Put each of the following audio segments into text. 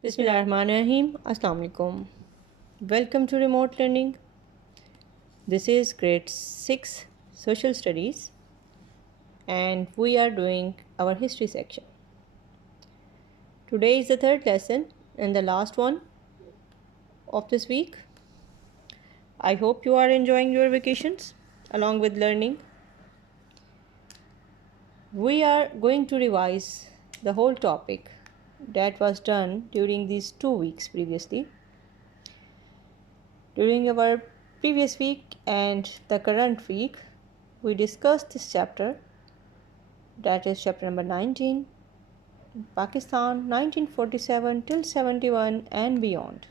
Bismillahirrahmanirrahim. Assalamu alaikum. Welcome to remote learning. This is grade 6 social studies and we are doing our history section. Today is the third lesson and the last one of this week. I hope you are enjoying your vacations along with learning. We are going to revise the whole topic that was done during these 2 weeks previously. During our previous week and the current week, we discussed this chapter, that is chapter number 19, Pakistan 1947 till 71 and beyond.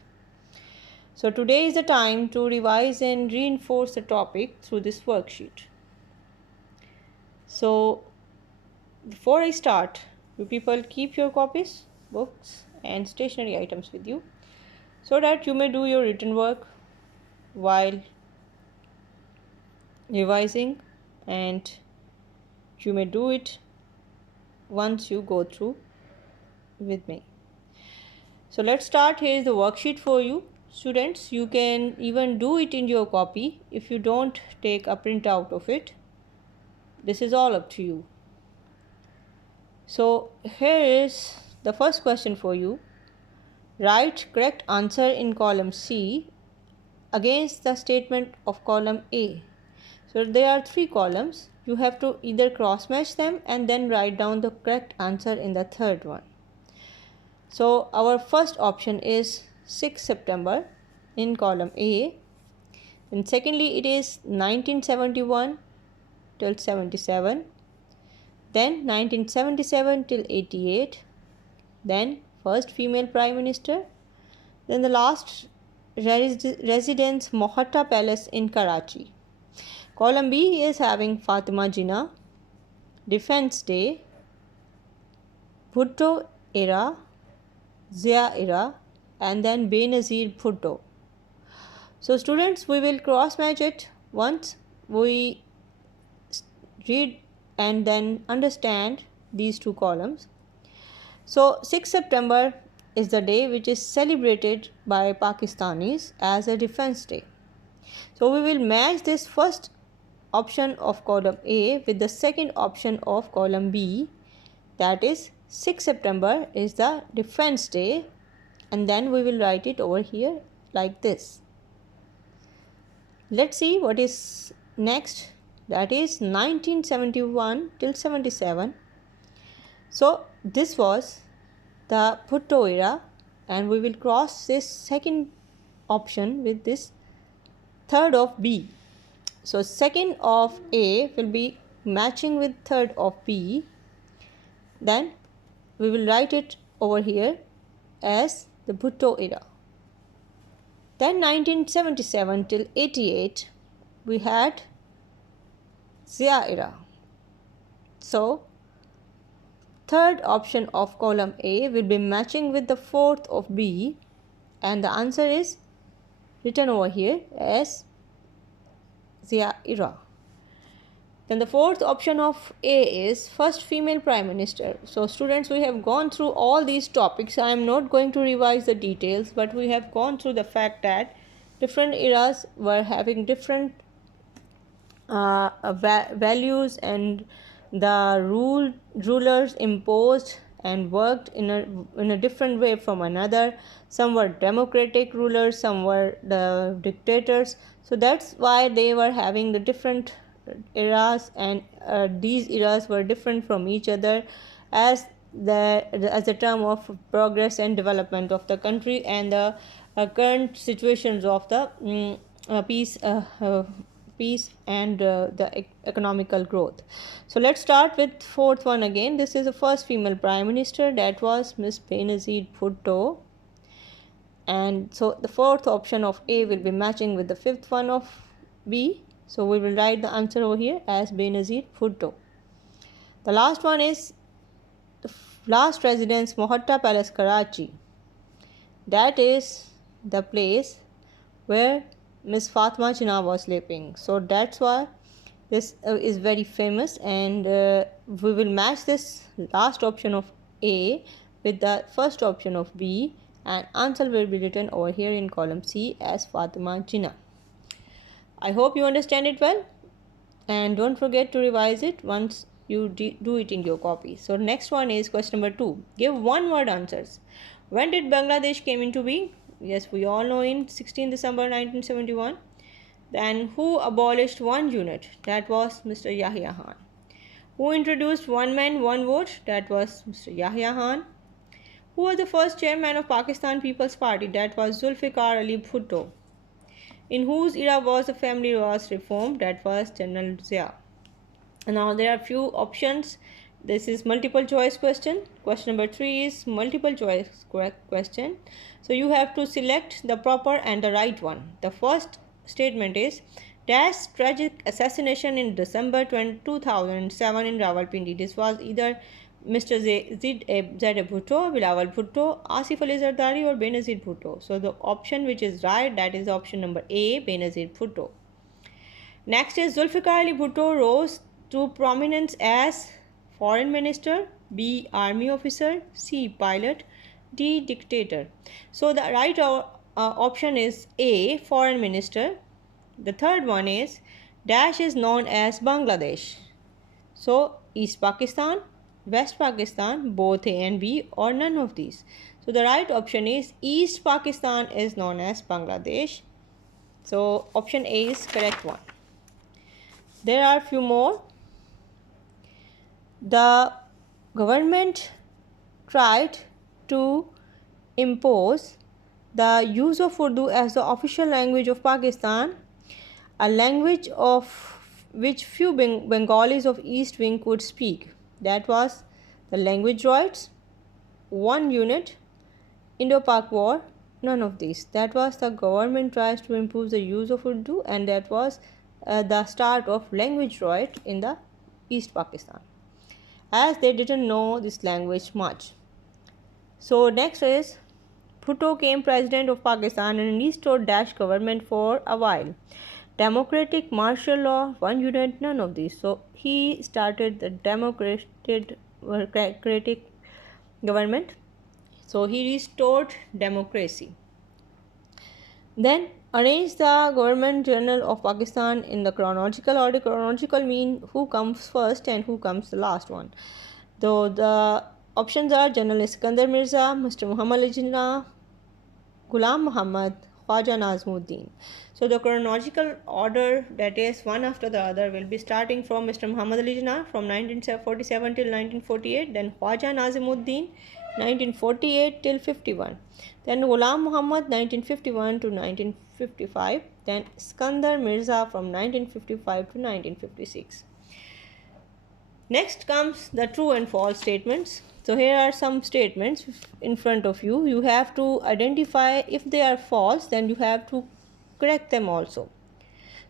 So today is the time to revise and reinforce the topic through this worksheet. So before I start, you people keep your copies, books and stationery items with you so that you may do your written work while revising, and you may do it once you go through with me. So let's start. Here is the worksheet for you students. You can even do it in your copy if you don't take a printout of it. This is all up to you. So here is the first question for you. Write correct answer in column C against the statement of column A. So there are 3 columns. You have to either cross match them and then write down the correct answer in the third one. So our first option is 6 September in column A. And secondly, it is 1971 till 77. Then 1977 till 88. Then first female prime minister. Then the last residence Mohatta Palace in Karachi. Column B is having Fatima Jinnah, Defense Day, Bhutto era, Zia era, and then Benazir Bhutto. So students, we will cross match it once we read and then understand these 2 columns. So 6 September is the day which is celebrated by Pakistanis as a Defense Day. So we will match this first option of column A with the second option of column B, that is 6 September is the Defense Day, and then we will write it over here like this. Let's see what is next, that is 1971 till 77. So this was the Bhutto era and we will cross this second option with this third of B. So second of A will be matching with third of B. Then we will write it over here as the Bhutto era. Then 1977 till 88 we had Zia era. So third option of column A will be matching with the fourth of B, and the answer is written over here as Zia era. Then the fourth option of A is first female prime minister. So students, we have gone through all these topics. I am not going to revise the details, but we have gone through the fact that different eras were having different values, and the rulers imposed and worked in a different way from another. Some were democratic rulers, some were the dictators. So that's why they were having the different eras, and these eras were different from each other as the term of progress and development of the country and the current situations of the peace and the economical growth. So let's start with fourth one again. This is the first female prime minister, that was Miss Benazir Bhutto. And so the fourth option of A will be matching with the fifth one of B. So we will write the answer over here as Benazir Bhutto. The last one is the last residence Mohatta Palace, Karachi. That is the place where Miss Fatima Jinnah was living. So that's why this is very famous, and we will match this last option of A with the first option of B, and answer will be written over here in column C as Fatima Jinnah. I hope you understand it well, and don't forget to revise it once you do it in your copy. So next one is question number 2. Give one word answers. When did Bangladesh came into being? Yes, we all know in 16 December 1971. Then who abolished one unit? That was Mr. Yahya Khan. Who introduced one man, one vote? That was Mr. Yahya Khan. Who was the first chairman of Pakistan People's Party? That was Zulfikar Ali Bhutto. In whose era was the family laws reformed? That was General Zia. Now there are few options. This is multiple choice question. Question number 3 is multiple choice question. So you have to select the proper and the right one. The first statement is dash tragic assassination in December 2007 in Rawalpindi. This was either Mr. Zaid Bhutto, Bilawal Bhutto, Asif Ali Zardari or Benazir Bhutto. So the option which is right, that is option number A, Benazir Bhutto. Next is Zulfikar Ali Bhutto rose to prominence as foreign minister, B, army officer, C, pilot, D, dictator. So the right option is A, foreign minister. The third one is dash is known as Bangladesh. So East Pakistan, West Pakistan, both A and B, or none of these. So the right option is East Pakistan is known as Bangladesh. So option A is correct one. There are few more. The government tried to impose the use of Urdu as the official language of Pakistan, a language of which few Bengalis of East Wing could speak. That was the language rights, one unit, Indo-Pak War, none of these. That was the government tries to improve the use of Urdu, and that was the start of language right in the East Pakistan, as they didn't know this language much. So next is Bhutto came president of Pakistan and restored dash government for a while. Democratic martial law, one unit, none of these. So he started the democratic government. So he restored democracy. Then arranged the government journal of Pakistan in the chronological order. Chronological mean who comes first and who comes the last one. Though the options are General Iskandar Mirza, Mr. Muhammad Ali Jinnah, Ghulam Muhammad, Khwaja Nazimuddin. So the chronological order, that is one after the other, will be starting from Mr. Muhammad Ali Jinnah from 1947 till 1948, then Khwaja Nazimuddin 1948 till 51, then Ghulam Muhammad 1951 to 1955, then Iskandar Mirza from 1955 to 1956. Next comes the true and false statements. So here are some statements in front of you. You have to identify if they are false, then you have to correct them also.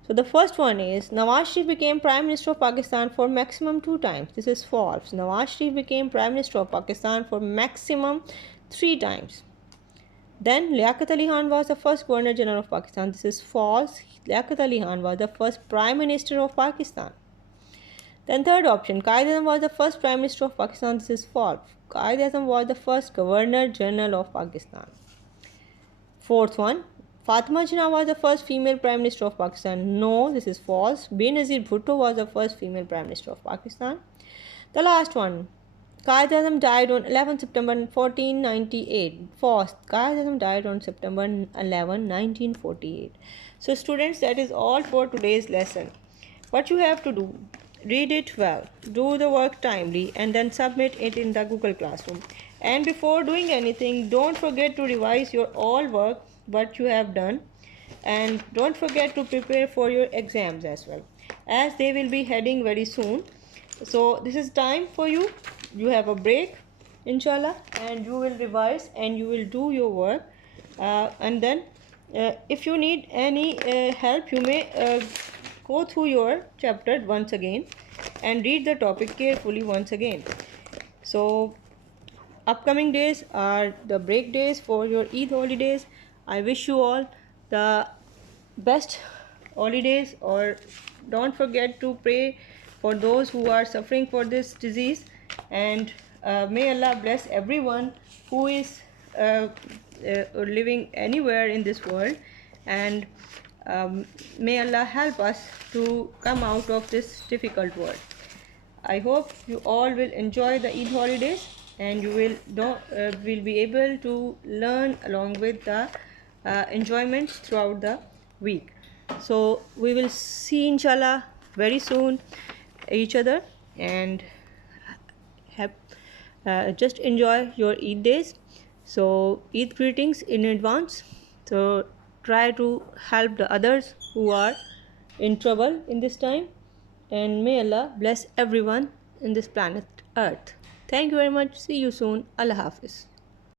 So the first one is Nawaz Sharif became Prime Minister of Pakistan for maximum 2 times. This is false. Nawaz Sharif became Prime Minister of Pakistan for maximum 3 times. Then Liaquat Ali Khan was the first Governor General of Pakistan. This is false. Liaquat Ali Khan was the first Prime Minister of Pakistan. Then third option, Quaid-e-Azam was the first Prime Minister of Pakistan. This is false. Quaid-e-Azam was the first Governor General of Pakistan. Fourth one, Fatima Jinnah was the first female Prime Minister of Pakistan. No, this is false. Benazir Bhutto was the first female Prime Minister of Pakistan. The last one, Quaid-e-Azam died on 11 September 1498. False. Quaid-e-Azam died on September 11, 1948. So students, that is all for today's lesson. What you have to do, read it well, do the work timely, and then submit it in the Google Classroom. And before doing anything, don't forget to revise your all work what you have done, and don't forget to prepare for your exams as well, as they will be heading very soon. So this is time for you. You have a break, inshallah, and you will revise and you will do your work. And then if you need any help, you may go through your chapter once again and read the topic carefully once again. So upcoming days are the break days for your Eid holidays. I wish you all the best holidays, or don't forget to pray for those who are suffering for this disease, and may Allah bless everyone who is living anywhere in this world, and may Allah help us to come out of this difficult world. I hope you all will enjoy the Eid holidays, and you will be able to learn along with the enjoyments throughout the week. So we will see inshallah very soon each other, and have just enjoy your Eid days. So Eid greetings in advance. So try to help the others who are in trouble in this time, and may Allah bless everyone in this planet Earth. Thank you very much. See you soon. Allah Hafiz.